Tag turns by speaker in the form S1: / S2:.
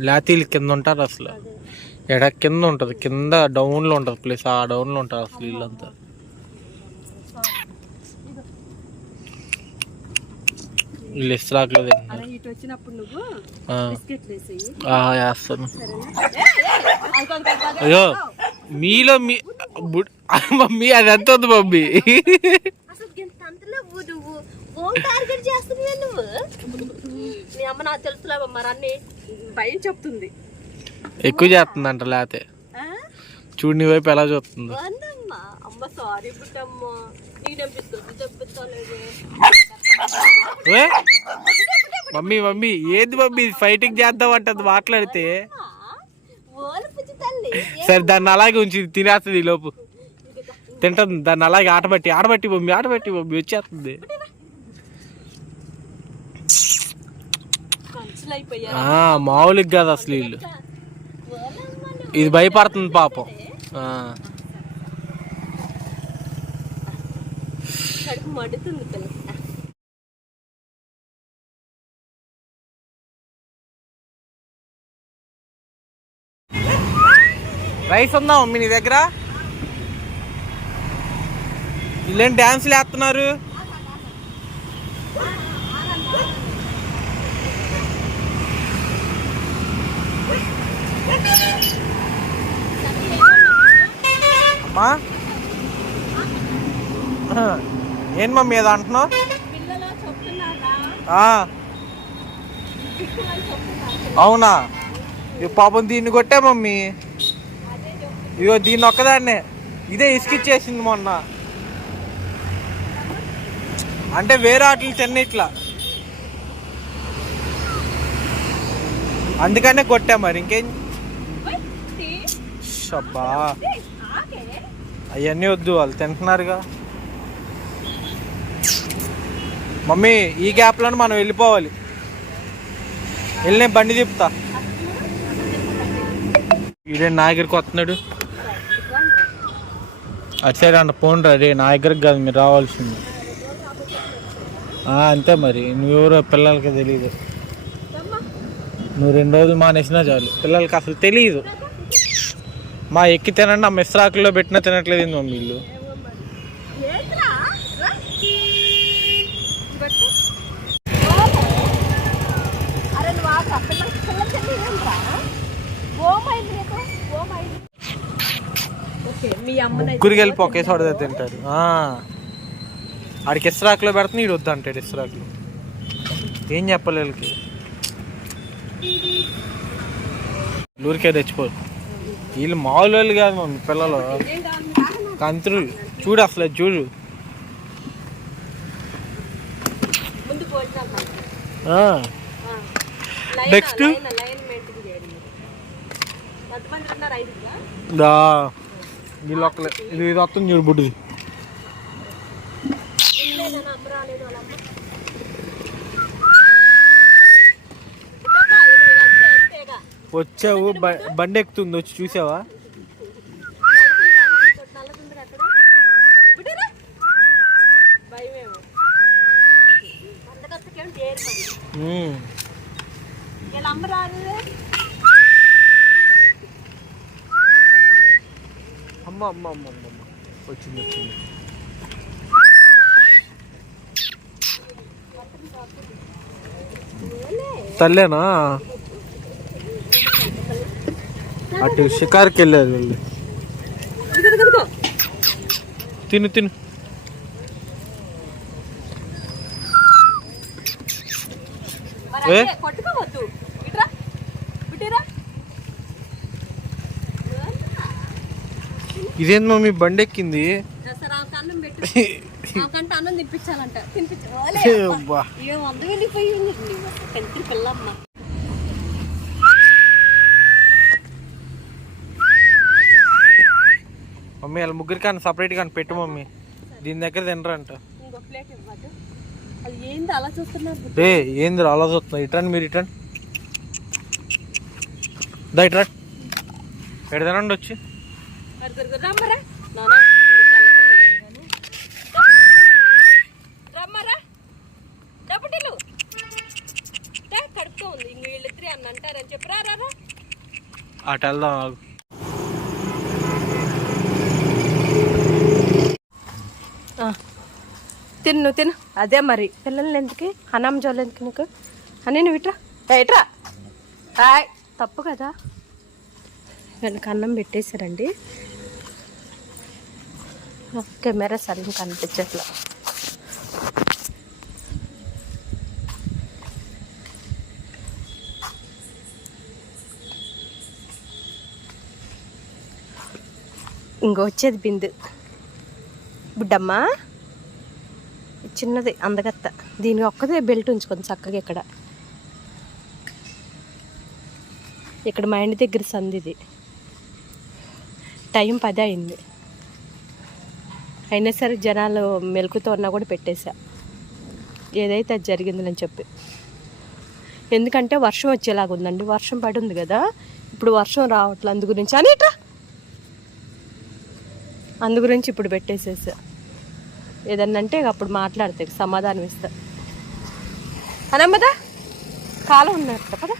S1: లాతీలు కింద ఉంటారు అసలు. ఎడ కింద ఉంటుంది. కింద డౌన్లో ఉంటుంది ప్లేస్ ఆ డౌన్లో ఉంటారు అసలు వీళ్ళంతా తింటున్నారు
S2: అలా ఇటు వచ్చినప్పుడు నువ్వు బిస్కెట్లు వేసేయి.
S1: ఆ, వేస్తాను. అయ్యో మీలో మీ మమ్మీ అది ఎంత ఉంది మమ్మీ.
S2: అంతలో నువ్వు నీ అమ్మ నాకు తెలుసులే అన్ని భయం చెప్తుంది.
S1: ఎక్కువ చేస్తుందంట లేతే.
S2: ఆ?
S1: చూడు నీ వైపు ఎలా చూస్తుందో.
S2: అమ్మ సారీ బుట్టమ్మ చెప్పిస్తలేదు
S1: ఏ? మమ్మీ మమ్మీ ఏది మమ్మీ ఫైటింగ్ చేద్దాం అంటది మాట్లాడితే? సరే దాన్ని అలాగే ఉంచి తినేస్తుంది ఈ లోపు. తింటుంది దాన్ని అలాగే ఆటబట్టి ఆటబట్టి మమ్మీ ఆటబట్టి మమ్మీ వచ్చేస్తుంది. మామూలుగా కాదు అసలు వీళ్ళు. ఇది భయపడుతుంది పాపం.
S2: మండుతుంది
S1: రైస్ ఉందా మమ్మీ నీ దగ్గర? వీళ్ళేం డ్యాన్స్లు వేస్తున్నారు? అమ్మా. ఏం మమ్మీ ఏదో అంటున్నావు? అవునా? పాపం దీన్ని కొట్టే మమ్మీ. ఇగో దీన్ని ఒక్కదాన్నే. ఇదే ఇసుకిచ్చేసింది మొన్న. అంటే వేరే ఆటలు తిన్నిట్లా అందుకనే కొట్టా మరి ఇంకేం? షబ్బా. అవన్నీ వద్దు వాళ్ళు తింటున్నారుగా. మమ్మీ ఈ గ్యాప్లో మనం వెళ్ళిపోవాలి. వెళ్ళిన బండి తిప్పుతా. ఈడే నాగిరికి వస్తున్నాడు. అటు సైడ్ అంట ఫోన్ రే నా దగ్గరకు కాదు మీరు రావాల్సింది. అంతే మరి. నువ్వెవరో పిల్లలకి తెలియదు నువ్వు రెండు రోజులు మానేసినా చాలు. పిల్లలకి అసలు తెలియదు మా ఎక్కి తినండి ఆ మిస్రాకుల్లో పెట్టినా తినట్లేదు మమ్మీ వీళ్ళు
S2: అరే నువ్వు ఆ పిల్లలు ఓమైంది నీకు ఓమైంది ఓకే మీ అమ్మని
S1: ముగ్గురికి వెళ్ళి ఒకే చోట తింటారు. ఆడికి ఇస్రాకులో పెడుతున్నా ఈడు వద్దు అంటాడు ఇస్రాకులో ఏం చెప్పాలి వీళ్ళకి? ఊరికే తెచ్చిపోరు. వీళ్ళు మామూలు వాళ్ళు కాదు మమ్మీ పిల్లలు. కంతులు చూడు అసలు చూడు.
S2: ఐదుగురా?
S1: దా. ఇది ఇది వస్తుంది చూడు బుడ్డిది. వచ్చావు బండి ఎక్కుతుంది వచ్చి చూసావా?
S2: నల్లది అమ్మ రారు
S1: అమ్మ అమ్మ అమ్మ వచ్చింది వచ్చింది. తల్లేనా? అటు షికార్కి వెళ్ళారు వెళ్ళి. తిను తిను.
S2: మరి కొట్టుకోవద్దు ఇట్రా బిడ్డరా
S1: ఇదేంది మమ్మీ బండి ఎక్కింది.
S2: ఏం
S1: మమ్మీ వాళ్ళ ముగ్గురు కానీ సపరేట్ కానీ పెట్టు మమ్మీ. దీని దగ్గర తినరంట.
S2: అది ఏంది అలా
S1: చూస్తున్నా ఇటండి మీరు ఇటండి. దా ఇట్రా ఎడదనండి వచ్చి.
S2: రమ్మరా. రమ్మరా. డబ్బుటిలు కడుపుతో ఉంది. ఇంక వీళ్ళిద్దరే అన్న అంటారని చెప్పి. రా రా రా.
S1: అటు వెళ్దాం ఆగు.
S2: ఆ. తిను. అదే మరి. పిల్లల్ని ఎందుకు? అన్నం జోలు ఎందుకు నీకు? అని నువ్వు ఇట్రా ఇట్రా. హాయ్. తప్పు కదా. వెనక అన్నం పెట్టేశారండి. కెమెరా సరిగ్గా కనిపించట్లా. ఇంకో వచ్చేది బిందు. బుడ్డమ్మా? చిన్నది అందగత్త. దీని ఒక్కదే బెల్ట్ ఉంచుకుంది చక్కగా ఇక్కడ. ఇక్కడ మా ఇంటి దగ్గర సంది ఇది టైం పది అయింది. అయినా సరే జనాలు మెలుకుతో ఉన్నా కూడా పెట్టేశా. ఏదైతే అది జరిగిందని చెప్పి. ఎందుకంటే వర్షం వచ్చేలాగా ఉందండి. వర్షం పడి ఉంది కదా. ఇప్పుడు వర్షం రావట్లేదు అందు గురించి అని ఇట్రా అందు గురించి ఇప్పుడు పెట్టేసేసా ఏదన్నా అంటే అప్పుడు మాట్లాడతాయి సమాధానం ఇస్తా. అనమ్మదా కాలం ఉన్నట్టు కదా.